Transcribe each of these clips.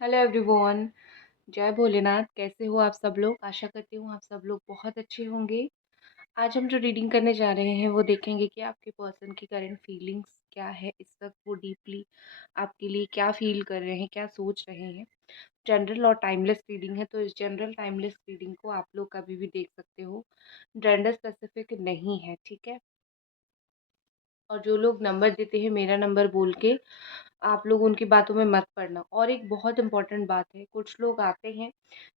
Hello everyone. जय भोलेनाथ। कैसे हो आप सब लोग? आशा करती हूँ आप सब लोग बहुत अच्छे होंगे। आज हम जो रीडिंग करने जा रहे हैं वो देखेंगे कि आपके पर्सन की करंट फीलिंग्स क्या है इस वक्त। वो डीपली आपके लिए क्या फील कर रहे हैं, क्या सोच रहे हैं। जनरल और टाइमलेस रीडिंग है, तो इस जनरल टाइमलेस रीडिंग को आप लोग कभी भी देख सकते हो। जेंडर स्पेसिफिक नहीं है, ठीक है। और जो लोग नंबर देते हैं मेरा नंबर बोल के, आप लोग उनकी बातों में मत पड़ना। और एक बहुत इम्पोर्टेंट बात है, कुछ लोग आते हैं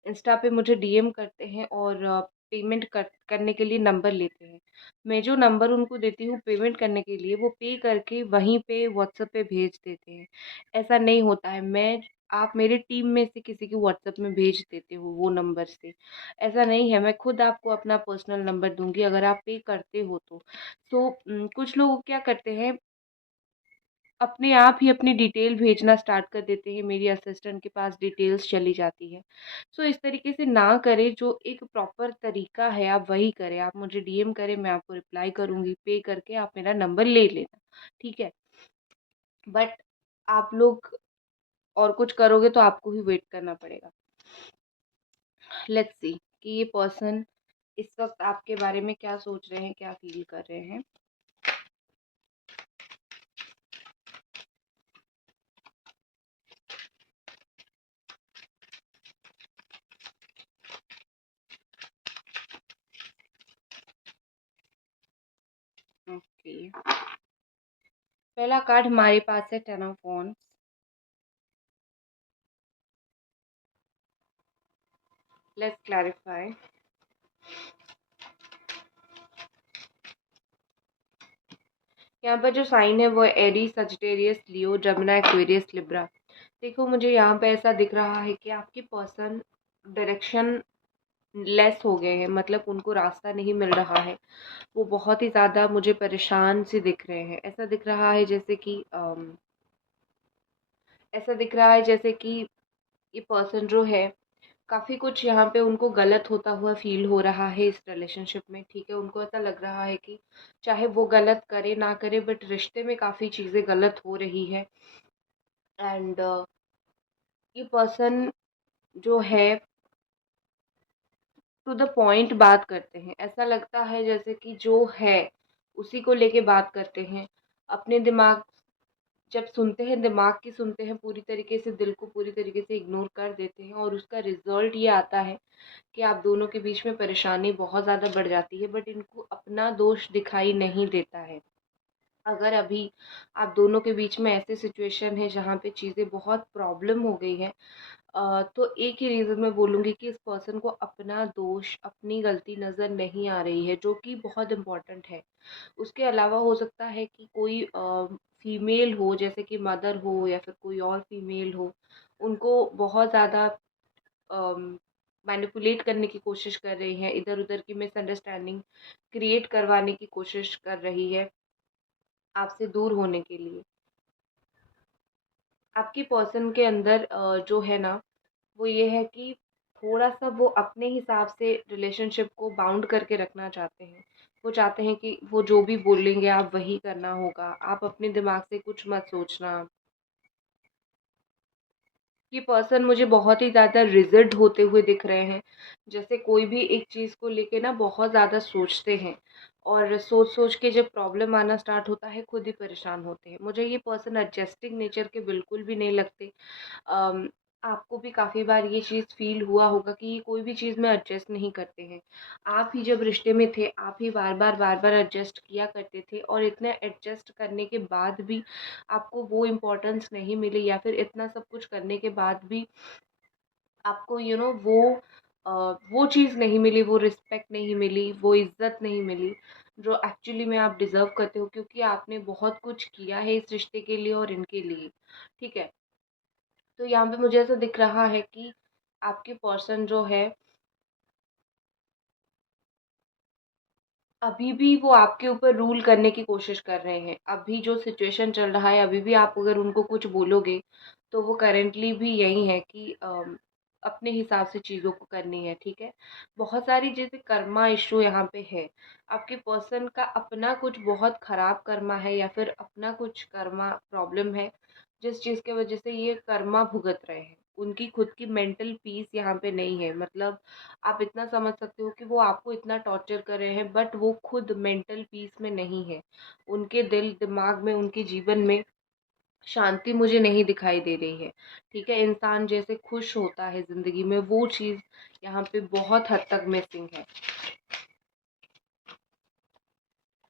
इंस्टा पे मुझे डीएम करते हैं और पेमेंट करने के लिए नंबर लेते हैं। मैं जो नंबर उनको देती हूँ पेमेंट करने के लिए, वो पे करके वहीं पे व्हाट्सएप पे भेज देते हैं। ऐसा नहीं होता है। आप मेरे टीम में से किसी के व्हाट्सएप में भेज देते हो वो नंबर से। ऐसा नहीं है, मैं खुद आपको अपना पर्सनल नंबर दूंगी अगर आप पे करते हो तो। कुछ लोग क्या करते हैं, अपने आप ही अपनी डिटेल भेजना स्टार्ट कर देते हैं, मेरी असिस्टेंट के पास डिटेल्स चली जाती है। इस तरीके से ना करें। जो एक प्रॉपर तरीका है आप वही करें। आप मुझे डीएम करें, मैं आपको रिप्लाई करूँगी, पे करके आप मेरा नंबर ले लेना, ठीक है। बट आप लोग और कुछ करोगे तो आपको ही वेट करना पड़ेगा। लेट्स सी कि ये पर्सन इस वक्त आपके बारे में क्या सोच रहे हैं, क्या फील कर रहे हैं। ओके, पहला कार्ड हमारे पास है 10 ऑफ वॉन्ड्स। Let's clarify. यहाँ पर जो साइन है वो एरीज, सजिटेरियस, लियो, जमुना, एक्वेरियस, लिब्रा। देखो, मुझे यहाँ पे ऐसा दिख रहा है कि आपके पर्सन डायरेक्शन लेस हो गए हैं, मतलब उनको रास्ता नहीं मिल रहा है। वो बहुत ही ज़्यादा मुझे परेशान से दिख रहे हैं। ऐसा दिख रहा है जैसे कि ये पर्सन जो है, काफ़ी कुछ यहाँ पे उनको गलत होता हुआ फील हो रहा है इस रिलेशनशिप में, ठीक है। उनको ऐसा लग रहा है कि चाहे वो गलत करे ना करे, बट रिश्ते में काफ़ी चीज़ें गलत हो रही है। एंड ये पर्सन जो है टू द पॉइंट बात करते हैं। ऐसा लगता है जैसे कि जो है उसी को लेके बात करते हैं। अपने दिमाग, जब सुनते हैं दिमाग की सुनते हैं पूरी तरीके से, दिल को पूरी तरीके से इग्नोर कर देते हैं, और उसका रिजल्ट ये आता है कि आप दोनों के बीच में परेशानी बहुत ज़्यादा बढ़ जाती है। बट इनको अपना दोष दिखाई नहीं देता है। अगर अभी आप दोनों के बीच में ऐसी सिचुएशन है जहाँ पे चीज़ें बहुत प्रॉब्लम हो गई है, तो एक ही रीज़न मैं बोलूँगी कि इस पर्सन को अपना दोष, अपनी गलती नज़र नहीं आ रही है, जो कि बहुत इम्पोर्टेंट है। उसके अलावा हो सकता है कि कोई फीमेल हो, जैसे कि मदर हो या फिर कोई और फीमेल हो, उनको बहुत ज़्यादा मैनिपुलेट करने की कोशिश कर रही हैं, इधर उधर की मिसअंडरस्टैंडिंग क्रिएट करवाने की कोशिश कर रही है आपसे दूर होने के लिए। आपकी पर्सन के अंदर जो है ना, वो ये है कि थोड़ा सा वो अपने हिसाब से रिलेशनशिप को बाउंड करके रखना चाहते हैं। वो चाहते हैं कि वो जो भी बोलेंगे आप वही करना होगा, आप अपने दिमाग से कुछ मत सोचना। ये पर्सन मुझे बहुत ही ज़्यादा रिजिड होते हुए दिख रहे हैं, जैसे कोई भी एक चीज़ को लेके ना बहुत ज़्यादा सोचते हैं, और सोच सोच के जब प्रॉब्लम आना स्टार्ट होता है खुद ही परेशान होते हैं। मुझे ये पर्सन एडजस्टिंग नेचर के बिल्कुल भी नहीं लगते। अम, आपको भी काफ़ी बार ये चीज़ फ़ील हुआ होगा कि ये कोई भी चीज़ में एडजस्ट नहीं करते हैं। आप ही जब रिश्ते में थे, आप ही बार-बार एडजस्ट किया करते थे, और इतना एडजस्ट करने के बाद भी आपको वो इम्पोर्टेंस नहीं मिली, या फिर इतना सब कुछ करने के बाद भी आपको वो चीज़ नहीं मिली, वो रिस्पेक्ट नहीं मिली, वो इज़्ज़त नहीं मिली, जो एक्चुअली में आप डिज़र्व करते हो, क्योंकि आपने बहुत कुछ किया है इस रिश्ते के लिए और इनके लिए, ठीक है। तो यहाँ पे मुझे ऐसा दिख रहा है कि आपके पर्सन जो है, अभी भी वो आपके ऊपर रूल करने की कोशिश कर रहे हैं। अभी जो सिचुएशन चल रहा है, अभी भी आप अगर उनको कुछ बोलोगे तो वो करेंटली भी यही है कि अपने हिसाब से चीज़ों को करनी है, ठीक है। बहुत सारी जैसे कर्मा इशू यहाँ पे है। आपके पर्सन का अपना कुछ बहुत खराब कर्मा है, या फिर अपना कुछ कर्मा प्रॉब्लम है, जिस चीज़ की वजह से ये कर्मा भुगत रहे हैं। उनकी खुद की मेंटल पीस यहाँ पे नहीं है। मतलब आप इतना समझ सकते हो कि वो आपको इतना टॉर्चर कर रहे हैं, बट वो खुद मेंटल पीस में नहीं है। उनके दिल दिमाग में, उनके जीवन में शांति मुझे नहीं दिखाई दे रही है। ठीक है, इंसान जैसे खुश होता है ज़िंदगी में, वो चीज़ यहाँ पे बहुत हद तक मिसिंग है।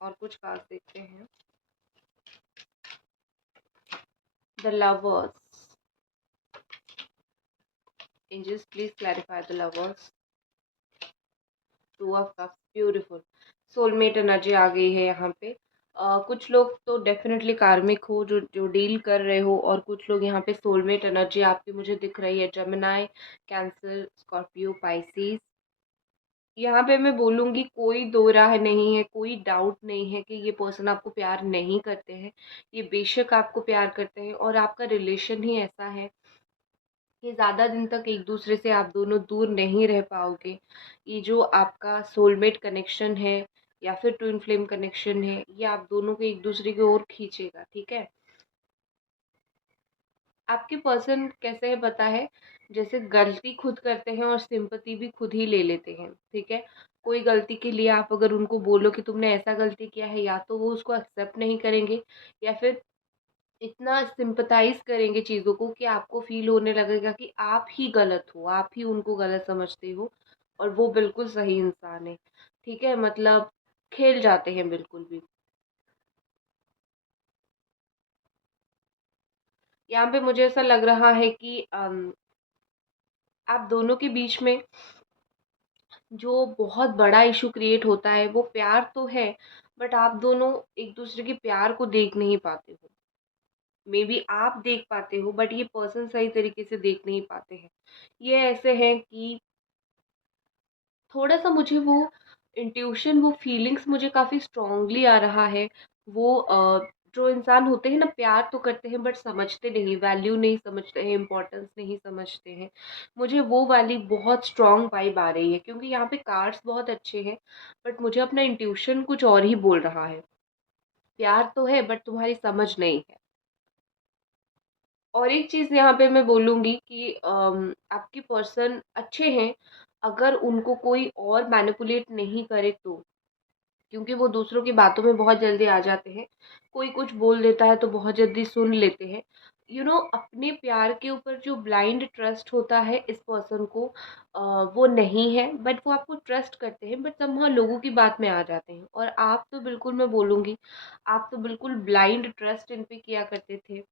और कुछ खास देखते हैं। The lovers, angels please clarify the lovers. Two of cups, beautiful. Soulmate energy आ गई है यहाँ पे। कुछ लोग तो डेफिनेटली कार्मिक हो, जो जो डील कर रहे हो, और कुछ लोग यहाँ पे सोलमेट एनर्जी आपकी मुझे दिख रही है। Gemini, cancer, Scorpio, Pisces. यहाँ पे मैं बोलूँगी कोई दो राह नहीं है, कोई डाउट नहीं है कि ये पर्सन आपको प्यार नहीं करते हैं। ये बेशक आपको प्यार करते हैं, और आपका रिलेशन ही ऐसा है कि ज़्यादा दिन तक एक दूसरे से आप दोनों दूर नहीं रह पाओगे। ये जो आपका सोलमेट कनेक्शन है या फिर ट्विन फ्लेम कनेक्शन है, ये आप दोनों को एक दूसरे की ओर खींचेगा। ठीक है, आपके पर्सन कैसे है पता है, जैसे गलती खुद करते हैं और सिंपैथी भी खुद ही ले लेते हैं। ठीक है, कोई गलती के लिए आप अगर उनको बोलो कि तुमने ऐसा गलती किया है, या तो वो उसको एक्सेप्ट नहीं करेंगे, या फिर इतना सिंपैथाइज करेंगे चीज़ों को कि आपको फील होने लगेगा कि आप ही गलत हो, आप ही उनको गलत समझते हो, और वो बिल्कुल सही इंसान है। ठीक है, मतलब खेल जाते हैं बिल्कुल भी। यहाँ पे मुझे ऐसा लग रहा है कि आप दोनों के बीच में जो बहुत बड़ा इशू क्रिएट होता है, वो प्यार तो है, बट आप दोनों एक दूसरे के प्यार को देख नहीं पाते हो। मे बी आप देख पाते हो, बट ये पर्सन सही तरीके से देख नहीं पाते हैं। ये ऐसे हैं कि थोड़ा सा मुझे वो इंट्यूशन, वो फीलिंग्स मुझे काफ़ी स्ट्रांगली आ रहा है। वो जो इंसान होते हैं ना, प्यार तो करते हैं बट समझते नहीं, वैल्यू नहीं समझते हैं, इम्पोर्टेंस नहीं समझते हैं। मुझे वो वाली बहुत स्ट्रांग वाइब आ रही है, क्योंकि यहाँ पे कार्ड्स बहुत अच्छे हैं, बट मुझे अपना इंट्यूशन कुछ और ही बोल रहा है। प्यार तो है बट तुम्हारी समझ नहीं है। और एक चीज़ यहाँ पे मैं बोलूँगी कि आपके पर्सन अच्छे हैं, अगर उनको कोई और मैनिपुलेट नहीं करे तो। क्योंकि वो दूसरों की बातों में बहुत जल्दी आ जाते हैं। कोई कुछ बोल देता है तो बहुत जल्दी सुन लेते हैं। अपने प्यार के ऊपर जो ब्लाइंड ट्रस्ट होता है इस पर्सन को, वो नहीं है, बट वो आपको ट्रस्ट करते हैं, बट समहाउ लोगों की बात में आ जाते हैं। और आप तो बिल्कुल, मैं बोलूँगी, आप तो बिल्कुल ब्लाइंड ट्रस्ट इन पे किया करते थे,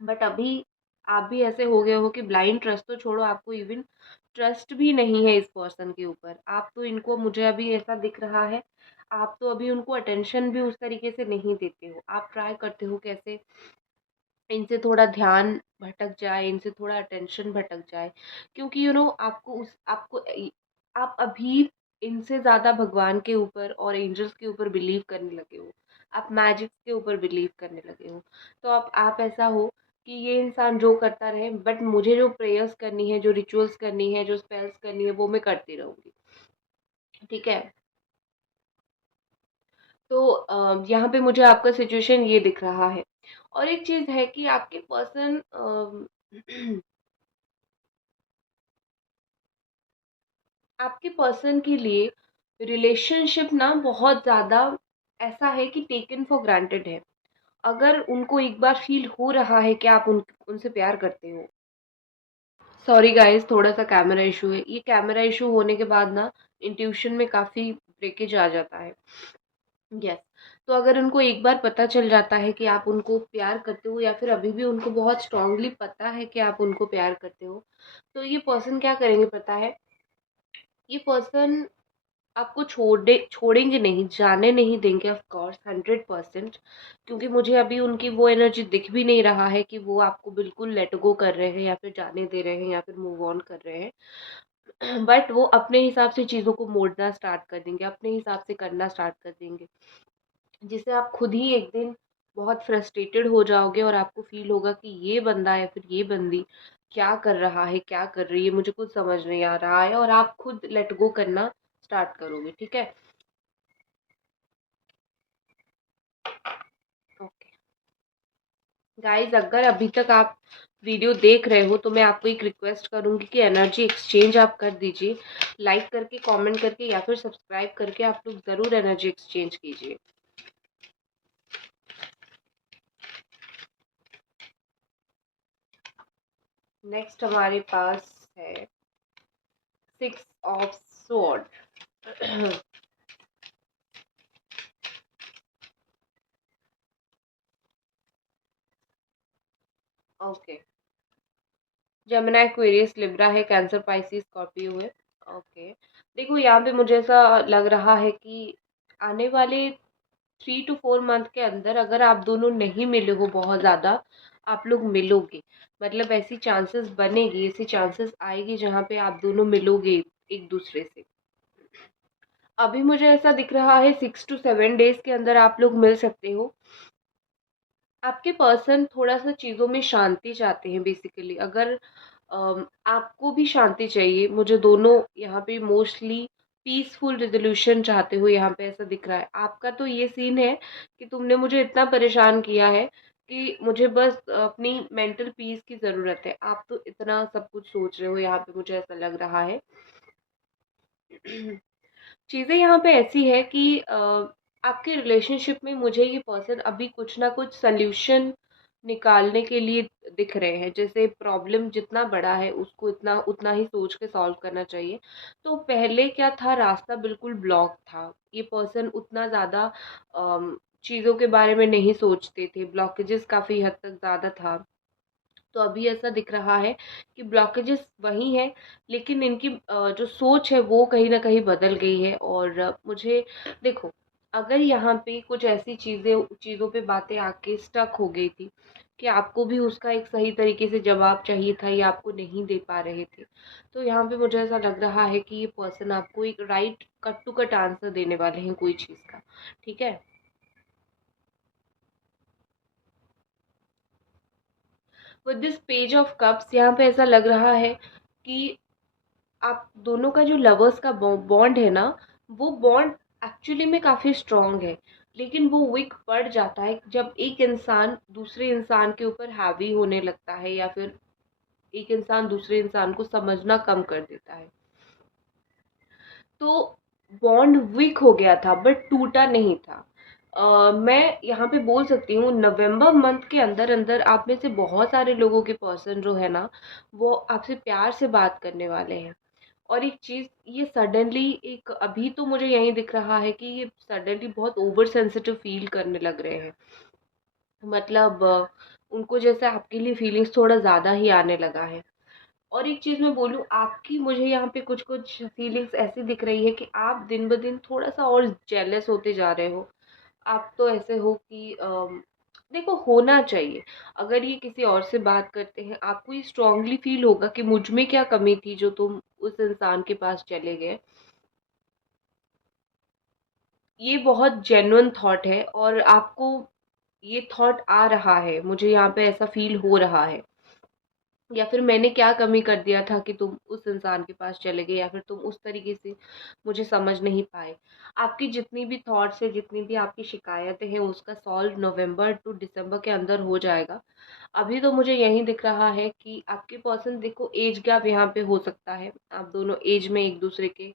बट अभी आप भी ऐसे हो गए हो कि ब्लाइंड ट्रस्ट तो छोड़ो, आपको इवन ट्रस्ट भी नहीं है इस पर्सन के ऊपर। आप तो इनको, मुझे अभी ऐसा दिख रहा है, आप तो अभी उनको अटेंशन भी उस तरीके से नहीं देते हो। आप ट्राई करते हो कैसे इनसे थोड़ा ध्यान भटक जाए, इनसे थोड़ा अटेंशन भटक जाए, क्योंकि आप अभी इनसे ज़्यादा भगवान के ऊपर और एंजल्स के ऊपर बिलीव करने लगे हो। आप मैजिक के ऊपर बिलीव करने लगे हो। तो आप ऐसा हो कि ये इंसान जो करता रहे, बट मुझे जो प्रेयर्स करनी है, जो रिचुअल्स करनी है, जो स्पेल्स करनी है, वो मैं करती रहूँगी। ठीक है, तो यहाँ पे मुझे आपका सिचुएशन ये दिख रहा है। और एक चीज़ है कि आपके पर्सन आपके पर्सन के लिए रिलेशनशिप ना बहुत ज़्यादा ऐसा है कि टेकन फॉर ग्रांटेड है। अगर उनको एक बार फील हो रहा है कि आप उनसे प्यार करते हो। सॉरी गाइस, थोड़ा सा कैमरा इशू है। ये कैमरा इशू होने के बाद ना इंट्यूशन में काफ़ी ब्रेकेज आ जाता है। यस, तो अगर उनको एक बार पता चल जाता है कि आप उनको प्यार करते हो, या फिर अभी भी उनको बहुत स्ट्रांगली पता है कि आप उनको प्यार करते हो, तो ये पर्सन क्या करेंगे पता है? ये पर्सन आपको छोड़ेंगे नहीं, जाने नहीं देंगे, ऑफ कोर्स 100%। क्योंकि मुझे अभी उनकी वो एनर्जी दिख भी नहीं रहा है कि वो आपको बिल्कुल लेट गो कर रहे हैं, या फिर जाने दे रहे हैं, या फिर मूव ऑन कर रहे हैं। बट वो अपने हिसाब से चीज़ों को मोड़ना स्टार्ट कर देंगे, अपने हिसाब से करना स्टार्ट कर देंगे, जिससे आप खुद ही एक दिन बहुत फ्रस्ट्रेटेड हो जाओगे, और आपको फील होगा कि ये बंदा या फिर ये बंदी क्या कर रहा है, क्या कर रही है, मुझे कुछ समझ नहीं आ रहा है, और आप खुद लेट गो करना स्टार्ट करोगे। ठीक है, ओके गाइस, अगर अभी तक आप वीडियो देख रहे हो तो मैं आपको एक रिक्वेस्ट करूंगी कि एनर्जी एक्सचेंज आप कर दीजिए, लाइक करके, कमेंट करके या फिर सब्सक्राइब करके आप लोग ज़रूर एनर्जी एक्सचेंज कीजिए। नेक्स्ट हमारे पास है 6 of sword. Okay, Gemini, Aquarius, Libra है, कैंसर, पाइसिस, स्कॉर्पियो है। ओके, देखो यहाँ पे मुझे ऐसा लग रहा है कि आने वाले 3 to 4 मंथ के अंदर अगर आप दोनों नहीं मिले हो बहुत ज़्यादा, आप लोग मिलोगे। मतलब ऐसी चांसेस बनेगी, ऐसी चांसेस आएगी जहाँ पे आप दोनों मिलोगे एक दूसरे से। अभी मुझे ऐसा दिख रहा है 6 to 7 डेज के अंदर आप लोग मिल सकते हो। आपके पर्सन थोड़ा सा चीज़ों में शांति चाहते हैं बेसिकली। अगर आपको भी शांति चाहिए, मुझे दोनों यहाँ पे मोस्टली पीसफुल रेजोल्यूशन चाहते हो, यहाँ पे ऐसा दिख रहा है। आपका तो ये सीन है कि तुमने मुझे इतना परेशान किया है कि मुझे बस अपनी मेंटल पीस की ज़रूरत है। आप तो इतना सब कुछ सोच रहे हो, यहाँ पे मुझे ऐसा लग रहा है। चीज़ें यहाँ पे ऐसी है कि आपके रिलेशनशिप में मुझे ये पर्सन अभी कुछ ना कुछ सल्यूशन निकालने के लिए दिख रहे हैं। जैसे प्रॉब्लम जितना बड़ा है उसको इतना उतना ही सोच के सॉल्व करना चाहिए। तो पहले क्या था, रास्ता बिल्कुल ब्लॉक था। ये पर्सन उतना ज़्यादा चीज़ों के बारे में नहीं सोचते थे, ब्लॉकेजेस काफ़ी हद तक ज़्यादा था। तो अभी ऐसा दिख रहा है कि ब्लॉकेजेस वही हैं, लेकिन इनकी जो सोच है वो कहीं न कहीं बदल गई है। और मुझे देखो, अगर यहाँ पे कुछ ऐसी चीज़ों पे बातें आके स्टक हो गई थी कि आपको भी उसका एक सही तरीके से जवाब चाहिए था या आपको नहीं दे पा रहे थे, तो यहाँ पे मुझे ऐसा लग रहा है कि ये पर्सन आपको एक right cut to cut answer देने वाले हैं कोई चीज़ का। ठीक है? With this page of cups यहाँ पे ऐसा लग रहा है कि आप दोनों का जो लवर्स का बॉन्ड है ना, वो बॉन्ड एक्चुअली में काफ़ी स्ट्रांग है। लेकिन वो वीक पड़ जाता है जब एक इंसान दूसरे इंसान के ऊपर हावी होने लगता है या फिर एक इंसान दूसरे इंसान को समझना कम कर देता है। तो बॉन्ड वीक हो गया था बट टूटा नहीं था। मैं यहाँ पे बोल सकती हूँ नवंबर मंथ के अंदर अंदर आप में से बहुत सारे लोगों के पर्सन जो है ना, वो आपसे प्यार से बात करने वाले हैं। और एक चीज़, ये सडनली एक अभी तो मुझे यही दिख रहा है कि ये सडनली बहुत ओवर सेंसिटिव फील करने लग रहे हैं। मतलब उनको जैसे आपके लिए फीलिंग्स थोड़ा ज़्यादा ही आने लगा है। और एक चीज़ मैं बोलूँ, आपकी मुझे यहाँ पे कुछ कुछ फीलिंग्स ऐसी दिख रही है कि आप दिन ब दिन थोड़ा सा और जेलस होते जा रहे हो। आप तो ऐसे हो कि देखो, होना चाहिए। अगर ये किसी और से बात करते हैं, आपको ये स्ट्रांगली फील होगा कि मुझ में क्या कमी थी जो तुम उस इंसान के पास चले गए। ये बहुत जेन्युइन थॉट है और आपको ये थॉट आ रहा है, मुझे यहाँ पे ऐसा फील हो रहा है। या फिर मैंने क्या कमी कर दिया था कि तुम उस इंसान के पास चले गए, या फिर तुम उस तरीके से मुझे समझ नहीं पाए। आपकी जितनी भी थॉट्स है, जितनी भी आपकी शिकायतें हैं, उसका सॉल्व नवंबर टू दिसंबर के अंदर हो जाएगा। अभी तो मुझे यही दिख रहा है कि आपके पर्सन, देखो एज गैप यहाँ पे हो सकता है, आप दोनों एज में एक दूसरे के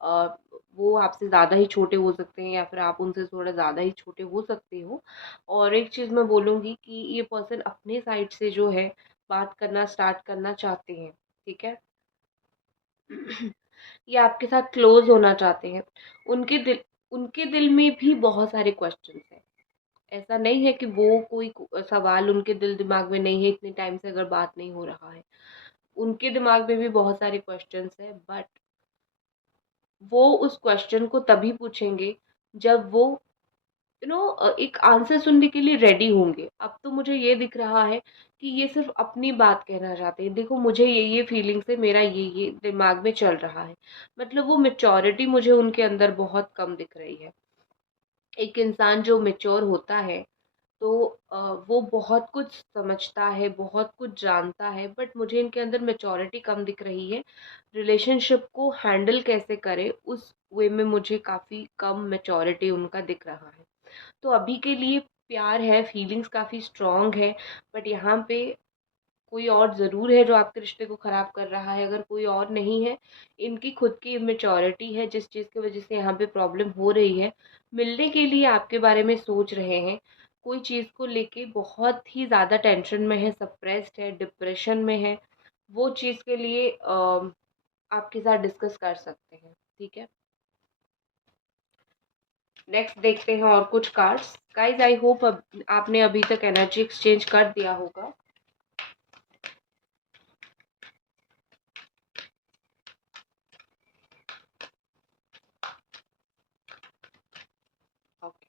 अ, वो आपसे ज़्यादा ही छोटे हो सकते हैं या फिर आप उनसे थोड़ा ज़्यादा ही छोटे हो सकते हो। और एक चीज़ मैं बोलूँगी कि ये पर्सन अपने साइड से जो है बात करना स्टार्ट करना चाहते हैं। ठीक है? ये आपके साथ क्लोज होना चाहते हैं। उनके दिल में भी बहुत सारे क्वेश्चंस हैं। ऐसा नहीं है कि वो कोई सवाल उनके दिल दिमाग में नहीं है, इतने टाइम से अगर बात नहीं हो रहा है। उनके दिमाग में भी बहुत सारे क्वेश्चंस हैं, बट वो उस क्वेश्चन को तभी पूछेंगे जब वो एक आंसर सुनने के लिए रेडी होंगे। अब तो मुझे ये दिख रहा है कि ये सिर्फ अपनी बात कहना चाहते हैं। देखो, मुझे ये फीलिंग्स है, मेरा ये दिमाग में चल रहा है। मतलब वो मैच्योरिटी मुझे उनके अंदर बहुत कम दिख रही है। एक इंसान जो मैच्योर होता है तो वो बहुत कुछ समझता है, बहुत कुछ जानता है, बट मुझे इनके अंदर मैच्योरिटी कम दिख रही है। रिलेशनशिप को हैंडल कैसे करे उस वे में मुझे काफ़ी कम मैच्योरिटी उनका दिख रहा है। तो अभी के लिए प्यार है, फीलिंग्स काफ़ी स्ट्रॉन्ग है, बट यहाँ पे कोई और ज़रूर है जो आपके रिश्ते को ख़राब कर रहा है, अगर कोई और नहीं है, इनकी खुद की इमेच्योरिटी है जिस चीज़ की वज़ह से यहाँ पे प्रॉब्लम हो रही है। मिलने के लिए आपके बारे में सोच रहे हैं, कोई चीज़ को लेके बहुत ही ज़्यादा टेंशन में है, सप्रेस्ड है, डिप्रेशन में है, वो चीज़ के लिए आपके साथ डिस्कस कर सकते हैं, ठीक है? नेक्स्ट देखते हैं और कुछ कार्ड्स। गाइस आई होप आपने अभी तक एनर्जी एक्सचेंज कर दिया होगा। ओके,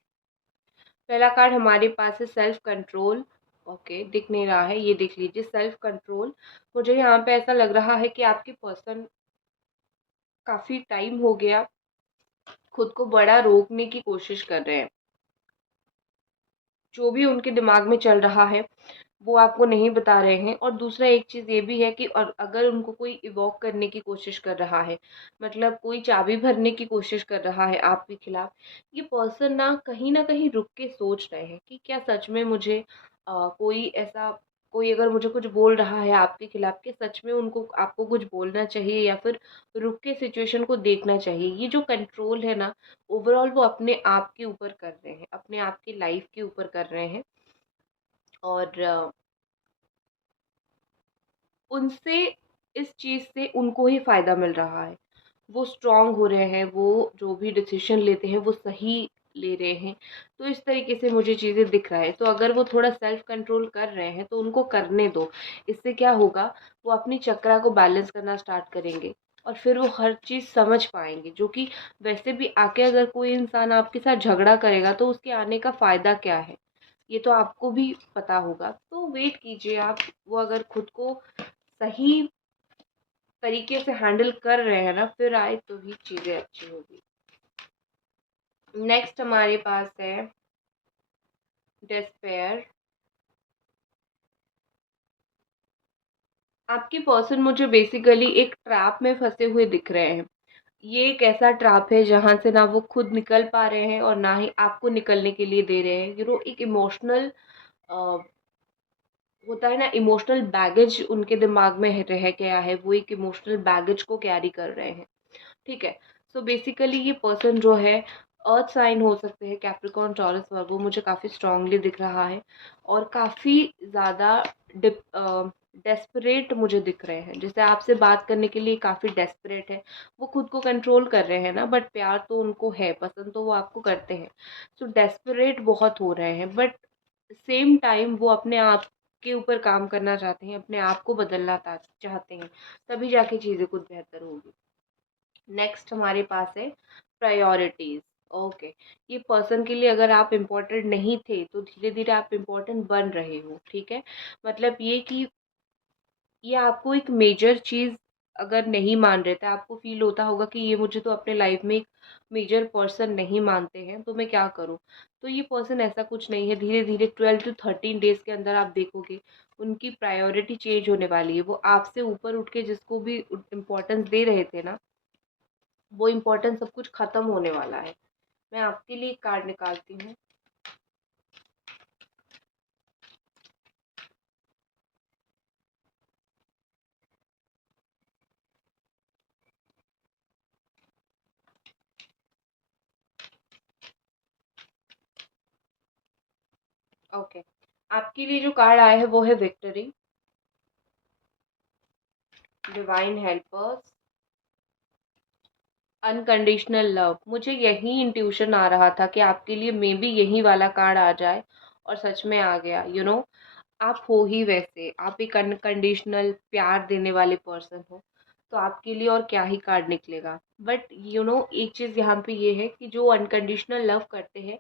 पहला कार्ड हमारे पास है सेल्फ कंट्रोल। ओके, दिख नहीं रहा है, ये देख लीजिए सेल्फ कंट्रोल। मुझे यहाँ पे ऐसा लग रहा है कि आपके पर्सन काफ़ी टाइम हो गया खुद को बड़ा रोकने की कोशिश कर रहे हैं। जो भी उनके दिमाग में चल रहा है वो आपको नहीं बता रहे हैं। और दूसरा एक चीज़ ये भी है कि और अगर उनको कोई इवॉक करने की कोशिश कर रहा है, मतलब कोई चाबी भरने की कोशिश कर रहा है आपके खिलाफ, ये पर्सन ना कहीं रुक के सोच रहे हैं कि क्या सच में मुझे कोई ऐसा, कोई अगर मुझे कुछ बोल रहा है आपके खिलाफ, कि सच में उनको आपको कुछ बोलना चाहिए या फिर रुक के सिचुएशन को देखना चाहिए। ये जो कंट्रोल है ना, ओवरऑल वो अपने आप के ऊपर कर रहे हैं, अपने आप की लाइफ के ऊपर कर रहे हैं। और उनसे इस चीज़ से उनको ही फ़ायदा मिल रहा है। वो स्ट्रॉन्ग हो रहे हैं, वो जो भी डिसीज़न लेते हैं वो सही ले रहे हैं। तो इस तरीके से मुझे चीज़ें दिख रहा है। तो अगर वो थोड़ा सेल्फ कंट्रोल कर रहे हैं तो उनको करने दो। इससे क्या होगा, वो अपनी चक्रा को बैलेंस करना स्टार्ट करेंगे और फिर वो हर चीज़ समझ पाएँगे। जो कि वैसे भी आके अगर कोई इंसान आपके साथ झगड़ा करेगा तो उसके आने का फ़ायदा क्या है? ये तो आपको भी पता होगा। तो वेट कीजिए आप, वो अगर खुद को सही तरीके से हैंडल कर रहे हैं ना, फिर आए तो ही चीज़ें अच्छी होगी। नेक्स्ट हमारे पास है डिस्पेयर। आपके पर्सन मुझे बेसिकली एक ट्रैप में फंसे हुए दिख रहे हैं। ये एक ऐसा ट्रैप है जहाँ से ना वो खुद निकल पा रहे हैं और ना ही आपको निकलने के लिए दे रहे हैं। एक इमोशनल होता है ना, इमोशनल बैगेज उनके दिमाग में रह गया है, वो एक इमोशनल बैगेज को कैरी कर रहे हैं, ठीक है? सो बेसिकली ये पर्सन जो है अर्थ साइन हो सकते हैं, कैप्रिकॉर्न, टॉरस, वर्गो, मुझे काफ़ी स्ट्रांगली दिख रहा है और काफ़ी ज़्यादा डेस्परेट मुझे दिख रहे हैं। जैसे आपसे बात करने के लिए काफ़ी डेस्परेट है। वो खुद को कंट्रोल कर रहे हैं ना, बट प्यार तो उनको है, पसंद तो वो आपको करते हैं। सो डेस्परेट बहुत हो रहे हैं, बट सेम टाइम वो अपने आप के ऊपर काम करना चाहते हैं, अपने आप को बदलना चाहते हैं, तभी जाके चीज़ें कुछ बेहतर होगी। नेक्स्ट हमारे पास है प्रायोरिटीज। ओके, ये पर्सन के लिए अगर आप इम्पोर्टेंट नहीं थे तो धीरे धीरे आप इम्पोर्टेंट बन रहे हो, ठीक है? मतलब ये कि ये आपको एक मेजर चीज़ अगर नहीं मान रहे थे, आपको फील होता होगा कि ये मुझे तो अपने लाइफ में एक मेजर पर्सन नहीं मानते हैं, तो मैं क्या करूं? तो ये पर्सन ऐसा कुछ नहीं है। धीरे धीरे 12 to 13 डेज के अंदर आप देखोगे उनकी प्रायोरिटी चेंज होने वाली है। वो आपसे ऊपर उठ के जिसको भी इम्पोर्टेंस दे रहे थे ना, वो इम्पोर्टेंस सब कुछ खत्म होने वाला है। मैं आपके लिए एक कार्ड निकालती हूँ। ओके, आपके लिए जो कार्ड आया है वो है victory, divine helpers, unconditional love. मुझे यही इंट्यूशन आ रहा था कि आपके लिए मे बी यही वाला कार्ड आ जाए और सच में आ गया। आप हो ही वैसे, आप एक अनकंडीशनल प्यार देने वाले पर्सन हो, तो आपके लिए और क्या ही कार्ड निकलेगा। बट एक चीज़ यहाँ पे ये है कि जो अनकंडीशनल लव करते हैं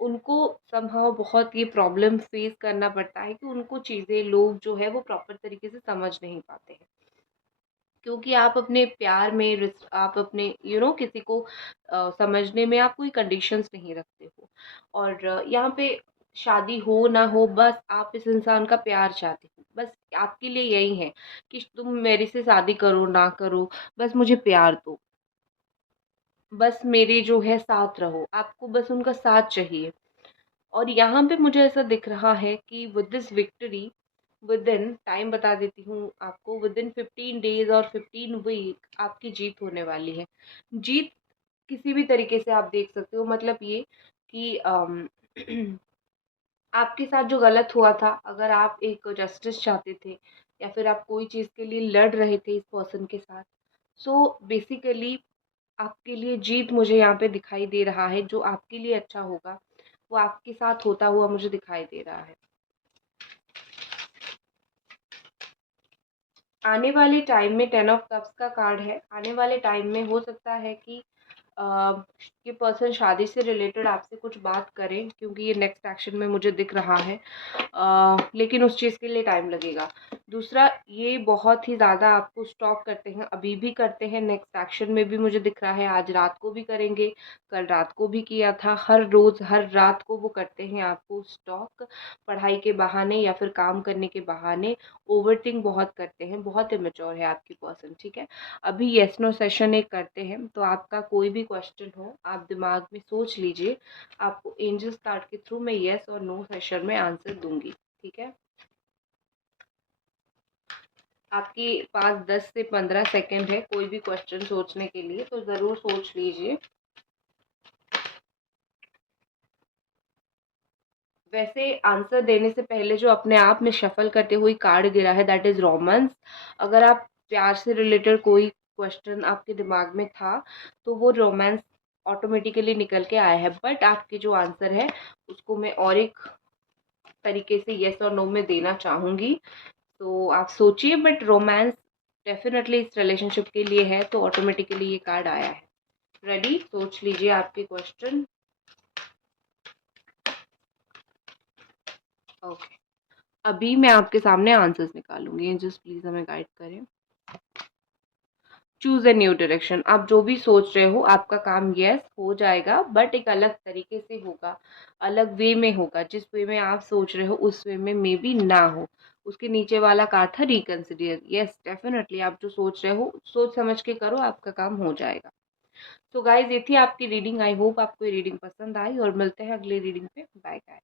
उनको समहाउ बहुत ये प्रॉब्लम फेस करना पड़ता है कि उनको चीज़ें, लोग जो है वो प्रॉपर तरीके से समझ नहीं पाते हैं। क्योंकि आप अपने प्यार में आप अपने किसी को समझने में आप कोई कंडीशंस नहीं रखते हो। और यहाँ पे शादी हो ना हो, बस आप इस इंसान का प्यार चाहते हो। बस आपके लिए यही है कि तुम मेरे से शादी करो ना करो, बस मुझे प्यार दो, बस मेरे जो है साथ रहो, आपको बस उनका साथ चाहिए। और यहाँ पे मुझे ऐसा दिख रहा है कि with this victory with in time बता देती हूँ आपको, विद इन 15 डेज और 15 वीक आपकी जीत होने वाली है। जीत किसी भी तरीके से आप देख सकते हो, मतलब ये कि आपके साथ जो गलत हुआ था, अगर आप एक जस्टिस चाहते थे या फिर आप कोई चीज़ के लिए लड़ रहे थे इस पर्सन के साथ, सो बेसिकली आपके लिए जीत मुझे यहाँ पे दिखाई दे रहा है। जो आपके लिए अच्छा होगा वो आपके साथ होता हुआ मुझे दिखाई दे रहा है। आने वाले टाइम में 10 ऑफ कप्स का कार्ड है। आने वाले टाइम में हो सकता है कि ये पर्सन शादी से रिलेटेड आपसे कुछ बात करें, क्योंकि ये नेक्स्ट एक्शन में मुझे दिख रहा है। लेकिन उस चीज़ के लिए टाइम लगेगा। दूसरा, ये बहुत ही ज़्यादा आपको स्टॉक करते हैं, अभी भी करते हैं, नेक्स्ट एक्शन में भी मुझे दिख रहा है। आज रात को भी करेंगे, कल रात को भी किया था, हर रोज़ हर रात को वो करते हैं आपको स्टॉक, पढ़ाई के बहाने या फिर काम करने के बहाने। ओवरथिंक बहुत करते हैं, बहुत इमेच्योर है आपकी पर्सन, ठीक है। अभी येस नो सेशन एक करते हैं, तो आपका कोई भी क्वेश्चन हो आप दिमाग में सोच लीजिए, आपको एंजल्स कार्ड के थ्रू मैं येस और नो सेशन में आंसर दूंगी, ठीक है। आपके पास 10 से 15 सेकंड है कोई भी क्वेश्चन सोचने के लिए, तो ज़रूर सोच लीजिए। वैसे आंसर देने से पहले जो अपने आप में शफल करते हुए कार्ड गिरा है, दैट इज़ रोमांस। अगर आप प्यार से रिलेटेड कोई क्वेश्चन आपके दिमाग में था, तो वो रोमांस ऑटोमेटिकली निकल के आया है। बट आपके जो आंसर है उसको मैं और एक तरीके से येस और नो में देना चाहूँगी, तो आप सोचिए। बट रोमांस डेफिनेटली इस रिलेशनशिप के लिए है, तो ऑटोमेटिकली ये कार्ड आया है। रेडी? सोच लीजिए आपके क्वेश्चन। ओके, अभी मैं आपके सामने आंसर्स निकालूंगी। जस्ट प्लीज हमें गाइड करें। Choose a new direction. आप जो भी सोच रहे हो आपका काम यस हो जाएगा, बट एक अलग तरीके से होगा, अलग वे में होगा। जिस वे में आप सोच रहे हो उस वे में मे बी ना हो। उसके नीचे वाला कार्ड था रिकंसिडर। यस डेफिनेटली आप जो सोच रहे हो सोच समझ के करो, आपका काम हो जाएगा। तो गाइज ये थी आपकी रीडिंग। आई होप आपको ये रीडिंग पसंद आई और मिलते हैं अगले रीडिंग पे। Bye guys.